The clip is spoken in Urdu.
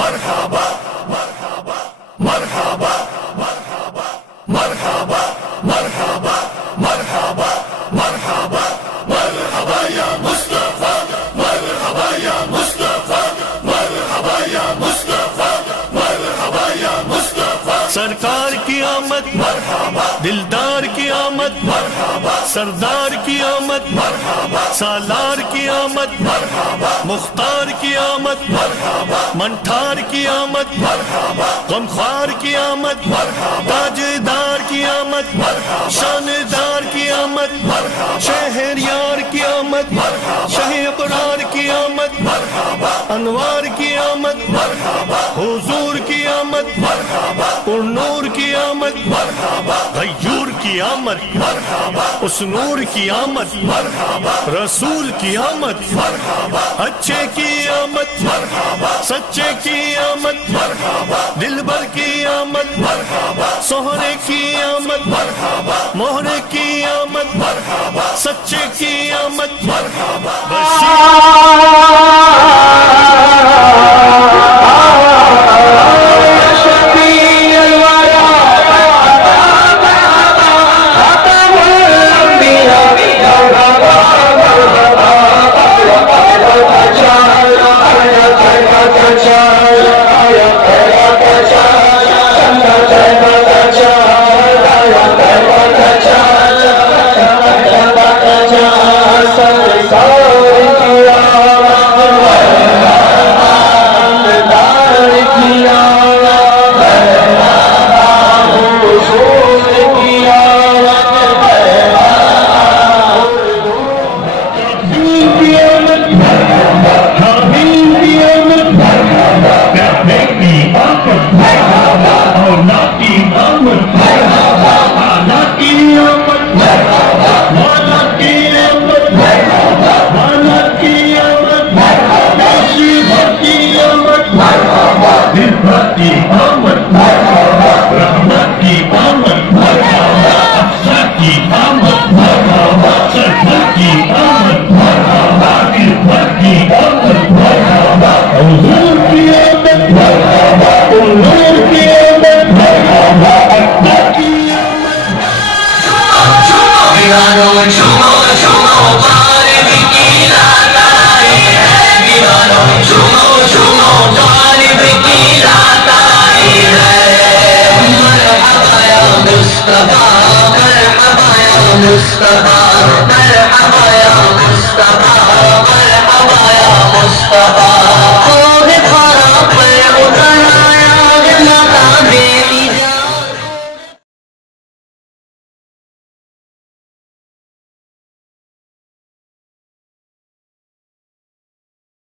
مرحبا مرحبا مرحبا مرحبا مرحبا مرحبا مرحبا مرحبا مرحبا یا مصطفیٰ مرحبا یا مصطفیٰ مرحبا یا مصطفیٰ مرحبا یا مصطفیٰ سرکار کی آمد مرحبا دلدار کی آمد مرحبا سردار کی آمد مرحبا سالار کی آمد مرحبا مختار کی آمد مرحبا منٹھار کی آمد مرحبا غمخوار کی آمد مرحبا تاجدار کی آمد مرحبا شاندار کی آمد مرحبا شہریار کی آمد مرحبا شہ ابرار کی آمد مرحبا انوار کی آمد مرحبا حضور کی آمد مرحبا پر نور کی آمد مرحبا غیور کی آمد مرحبا اس نور کی آمد مرحبا رسول کی آمد مرحبا اچھے کی آمد مرحبا سچے کی آمد مرحبا دلبر کی آمد مرحبا سہرے کی آمد مرحبا مہرے کی آمد مرحبا سچے کی آمد مرحبا Mustafa